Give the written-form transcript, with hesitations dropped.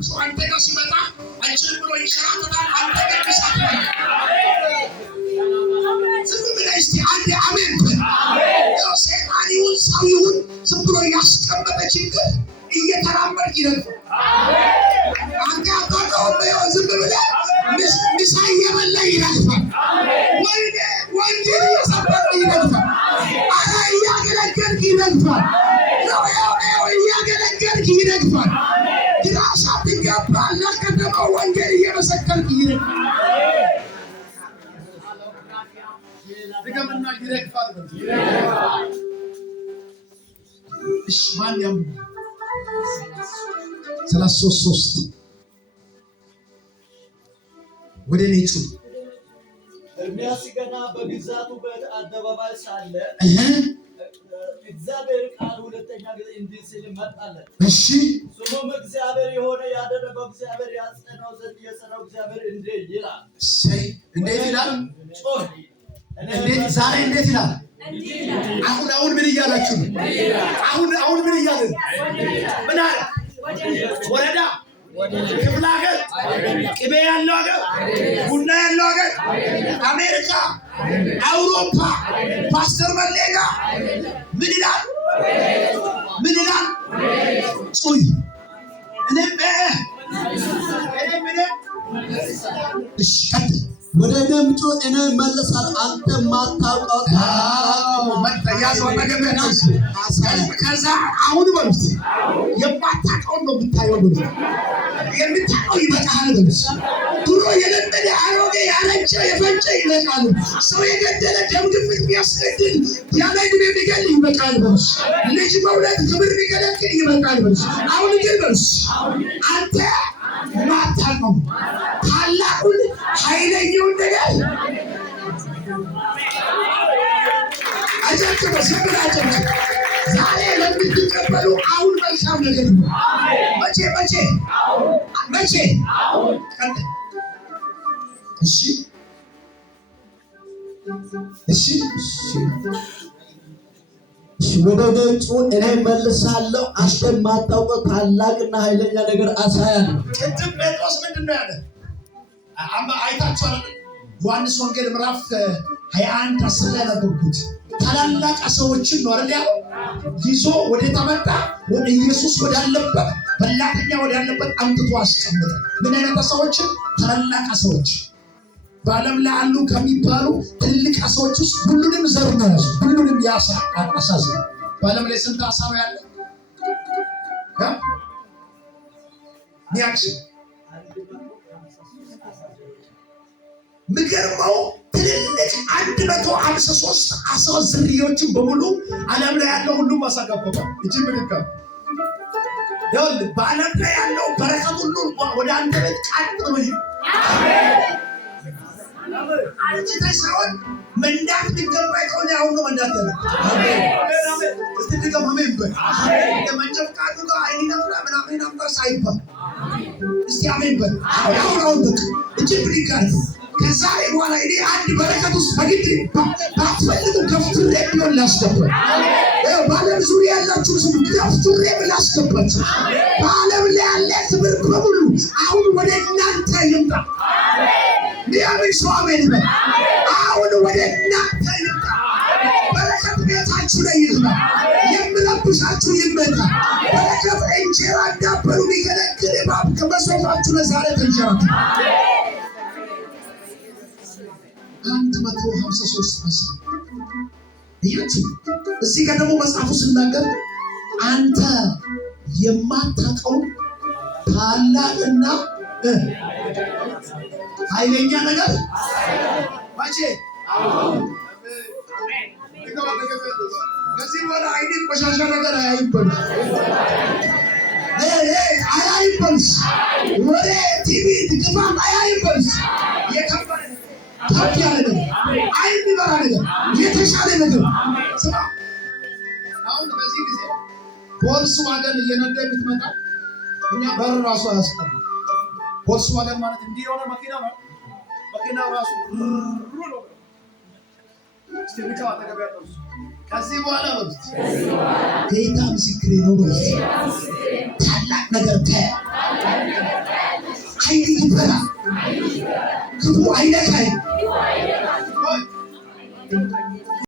ሰው አንተ ጋር ሲመጣ አንቺን ብሎ ይሸራተታል። አንተ ጋር ከሳት ዝም ብለህ እስቲ አንዴ አሜን በል። ሰይጣን ይሁን ሰው ይሁን ዝም ብሎ ያስቀመጠ ችግር እየተራመድክ ይነግፋል። አንተ አታውቀውም። ዝም ብለህ ምሳ እየበላ ይነግፋል። ወንጌል እየሰበከ ይነግፋል። ኧረ እያገለገልክ ይነግፋል። እያገለገልክ ይነግፋል። ግራ ሳትገባ ለከተማው ወንጌል እየመሰከርክ ይነግፋል። ድገምና ይነግፋል። እሺ ማን ያምኑ? 33 ወደ ኔቱ ኤርምያስ ገና በግዛቱ በአደባባይ ሳለ እግዚአብሔር ቃል ሁለተኛ ጊዜ እንዲህ ሲል መጣለት። እሺ ስሙም እግዚአብሔር የሆነ ያደረገው እግዚአብሔር ያጸናው ዘንድ የሰራው እግዚአብሔር እንዲህ ይላል። እንዴት ይላል? ጮህ። እንዴት ዛሬ እንዴት ይላል? አሁን ምን እያላችሁ ነው? አሁን ምን እያልን ምን አለ? ወረዳ ክፍለ ሀገር ቅቤ ያለው ሀገር ቡና ያለው ሀገር አሜሪካ አውሮፓ ፓስተር መሌጋ ምን ይላል? ምን ይላል? ጾይ እኔም እሺ ወደ ደምጮ እኔ መለሳል አንተ ማታውቀው ከዛ አሁን በሉት የማታውቀውን ነው የምታየው። የምታውቀው ይበቃል። በሉት ድሮ የለመደ አሮጌ ያረጀ የፈጀ ይበቃል። ሰው የገደለ ደም ግፊት ቢያስገድል ያለ ዕድሜ ቢገል ይበቃል። በሉት ልጅ መውለድ ክብር ቢገለግል ይበቃል። በሉት አሁን ግን በሉት አንተ ማታውቀው ታላቁን ኃይለኛውን ነገር አጨብጭበ ስብር አጨብጭበ ዛሬ ለምትቀበሉ አሁን መልካም ነገር ነው። መቼ እሺ ወደ ደምጮ እኔ መልሳለሁ አንተ ማታውቀው ታላቅና ኃይለኛ ነገር አሳያለሁ። ቅድም ጴጥሮስ ምንድነው ያለ? አይታችኋል። ዮሐንስ ወንጌል ምዕራፍ 21 10 ላይ ነበርኩት። ታላላቅ ሰዎችን ነው አይደል ይዞ ወደ ተመጣ ወደ ኢየሱስ ወዳለበት በላተኛ ወዳለበት አምጥቶ አስቀመጠ። ምን አይነት ሰዎችን? ታላላቅ ሰዎች በዓለም ላይ አሉ ከሚባሉ ትልቅ አሳዎች ውስጥ ሁሉንም ዘር ነው ያዙ። ሁሉንም ያሳ አሳዘ። በዓለም ላይ ስንት አሳ ነው ያለ? ምገርመው ትልልቅ 153 አሳ ዝርያዎችን በሙሉ ዓለም ላይ ያለው ሁሉም አሳ ገባባ። እቺ ምልክት ያው በዓለም ላይ ያለው በረከት ሁሉ ወደ አንተ ቤት ቃል ነው። አሜን። አንቺ ተሳውን መንዳት ቢገባ ከሆነ አሁን ነው መንዳት ያለው። አሜን። እስቲ ድገም አሜን በል። አሜን። የመንጀር ቃሉ ጋር አይነፍራ ምናምን ነበር ሳይባል እስቲ አሜን በል። አሁን በቃ እቺ ብሪካል ከዛሬ በኋላ እኔ አንድ በረከት ውስጥ በግድ ባትፈልጉ ከፍቱሬ ቢሆን ላስገባ። በዓለም ዙሪያ ያላችሁ ሰው ከፍቱሬ ላስገባችሁ። በዓለም ላይ ያለ ክብር በሙሉ አሁን ወደ እናንተ ይምጣ። ዲያብሎስ ሰው አሜን በል። አሁን ወደ እናንተ ይምጣ። በረከት ቤታችሁ ላይ ይግባ። የምለብሳችሁ ይመጣ። በረከት እንጀራ እንዳበሉ ቢገለግል እባብ ከመሶፋችሁ ላይ ዛሬ ተንሸራተ 153 አሳ እያችሁ እዚህ ጋር ደግሞ መጽሐፉ ሲናገር አንተ የማታውቀው ታላቅና ኃይለኛ ነገር መቼ ከዚህ በኋላ አይኔን ቆሻሻ ነገር አያይበል አያይበልስ ወደ ቲቪ ትግፋት አያይበልስ የከበረ ከፍ ያለ ነገር አይን የሚበራ ነገር የተሻለ ነገር ስማ። አሁን በዚህ ጊዜ ቮልክስዋገን እየነዳ የምትመጣ እኛ በር ራሱ አያስቀም። ቮልክስዋገን ማለት እንዲህ የሆነ መኪና ነው። መኪና ራሱ ነው። ከዚህ በኋላ ወጥቶ ጌታ ምስክሬ ነው። ታላቅ ነገር አይን ይበራ፣ ክፉ አይነካኝ፣